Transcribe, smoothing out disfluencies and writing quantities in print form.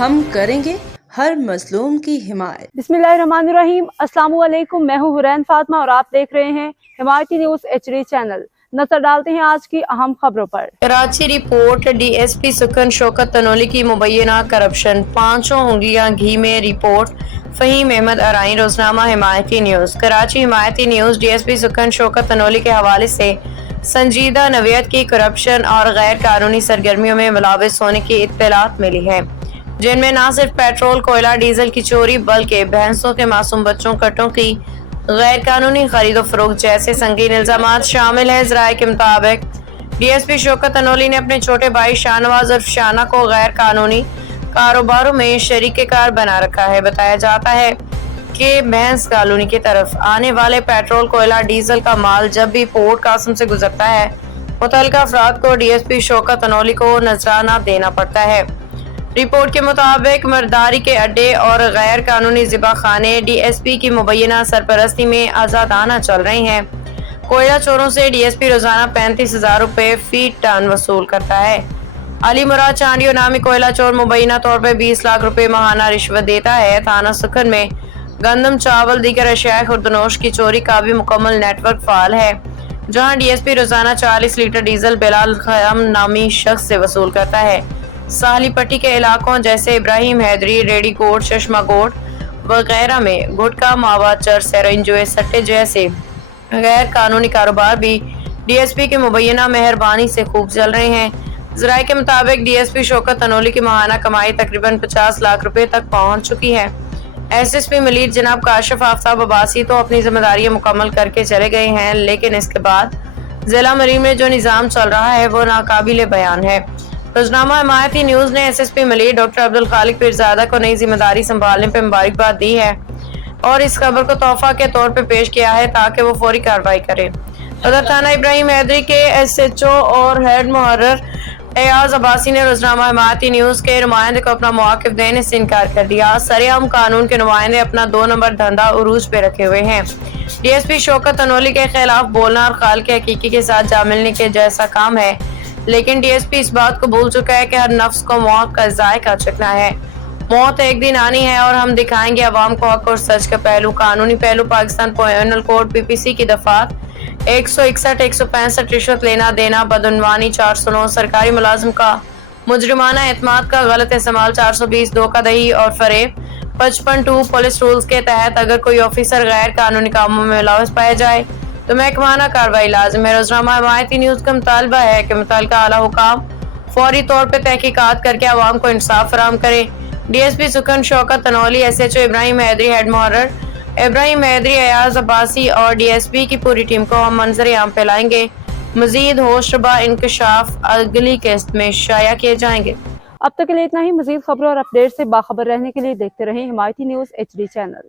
ہم کریں گے ہر مظلوم کی حمایت۔ बिस्मिल्लाहिर्रहमानिर्रहीम। अस्सलाम वालेकुम। मैं हूँ हुरैन फातिमा और आप देख रहे हैं हिमायती न्यूज HD चैनल। नजर डालते हैं आज की अहम खबरों पर। कराची रिपोर्ट। DSP सुकन शौकत तनोली की मुबैना करप्शन, 5 उंगलियां घी में रिपोर्ट। फहीम अहमद अराई, रोजनामा Himayati news. Karachi Himayati news. DSP Sukan Shaukat Tanoli के हवाले से संजीदा नौयत की करप्शन और गैर कानूनी सरगर्मियों में मुलविस होने की इत्तलात मिली है, जिनमें न सिर्फ पेट्रोल, कोयला, डीजल की चोरी बल्कि भैंसों के मासूम बच्चों कटों की गैर कानूनी खरीदो फरोख्त जैसे संगीन इल्जामात शामिल हैं। ज़राए के मुताबिक DSP शौकत तनोली ने अपने छोटे भाई शाहनवाज उर्फ शाना को गैर कानूनी कारोबारों में शरीक-ए-कार बना रखा है। बताया जाता है कि भैंस कॉलोनी की तरफ आने वाले पेट्रोल, कोयला, डीजल का माल जब भी पोर्ट कासिम से गुजरता है, मुतल्लिका अफराद को DSP शौकत तनोली को नजराना देना पड़ता है। रिपोर्ट के मुताबिक मर्दारी के अड्डे और गैर कानूनी ज़िबा खाने DSP की मुबैना सरपरस्ती में आज़ादाना चल रहे हैं। कोयला चोरों से DSP रोजाना 35,000 रुपये फी टन वसूल करता है। अली मुराद चांडियो नामी कोयला चोर मुबैना तौर पर 20 लाख रुपए माहाना रिश्वत देता है। थाना सुखन में गंदम, चावल, दीगर अशिया खुर्दनोश की चोरी का भी मुकम्मल नेटवर्क फाल है, जहां DSP रोजाना 40 लीटर डीजल बिलाल खयाम नामी शख्स से वसूल करता है। साहली पट्टी के इलाकों जैसे इब्राहिम हैदरी, रेडी कोट, चश्मा कोट वगैरह में गुटखा, मावा, चरस, हेरोइन, जुए, सट्टे जैसे गैर कानूनी कारोबार भी DSP के मुबैना मेहरबानी से खूब चल रहे हैं। ज़राए के मुताबिक DSP शौकत तनोली की माहाना कमाई तकरीबन 50 लाख रुपए तक पहुंच चुकी है। SSP मलीर जनाब काशिफ आफ्ताब अब्बासी तो अपनी जिम्मेदारियां मुकम्मल करके चले गए हैं, लेकिन इसके बाद जिला मरीम में जो निज़ाम चल रहा है वो नाकाबिले बयान है। रोजनामा हिमायती न्यूज ने SSP मलीर डॉक्टर अब्दुल खालिक पीरजादा को नई जिम्मेदारी संभालने पर मुबारकबाद दी है और इस खबर को तोहफा के तौर पर पेश किया है ताकि वो फौरी कार्रवाई करे। उधर थाना इब्राहिम हैदरी के SHO और हेड मुहर्रर एयाज अब्बासी ने रोजनामा हिमायती न्यूज के नुमाइंदे को अपना मौक़िफ़ देने से इनकार कर दिया। सरेआम कानून के नुमाइंदे अपना 2 नंबर धंधा उरूज पे रखे हुए हैं। DSP शौकत तनोली के खिलाफ बोलना और खाल के हकीकी के साथ जा मिलने के जैसा काम है, लेकिन DSP इस बात को भूल चुका है कि हर नफ्स को मौत का जायका चखना है। मौत एक दिन आनी है और हम दिखाएंगे अवाम को हक और सच का पहलू। कानूनी पहलू पाकिस्तान पेनल कोड PPC की दफात 161, 165 रिश्वत लेना देना, बदउनवानी 409, सरकारी मुलाजिम का मुजरिमाना एतमाद का गलत इस्तेमाल 420, धोखाधड़ी और फरेब 55(2) पुलिस रूल्स के तहत अगर कोई ऑफिसर गैर कानूनी कामों में मुलव्वस पाया जाए तो महकमाना कार्रवाई लाजिम है। रोजनामा हिमायती न्यूज का मुतालबा है कि मुतल्लिका आला हुकाम फौरी तौर पर तहकीकात करके अवाम को इंसाफ फराहम करे। DSP Sukan Shaukat Tanoli, SHO Ibrahim Haidri, head मुहर्रर इब्राहिम हैदरी, एयाज अब्बासी और DSP की पूरी टीम को हम मंजर आम पे लाएंगे। मजीद होशरुबा इंकशाफ अगली किस्त में शाया किए जाएंगे। अब तक के लिए इतना ही। मजीद खबरों और अपडेट से बाखबर रहने के लिए देखते रहें हिमायती न्यूज HD चैनल।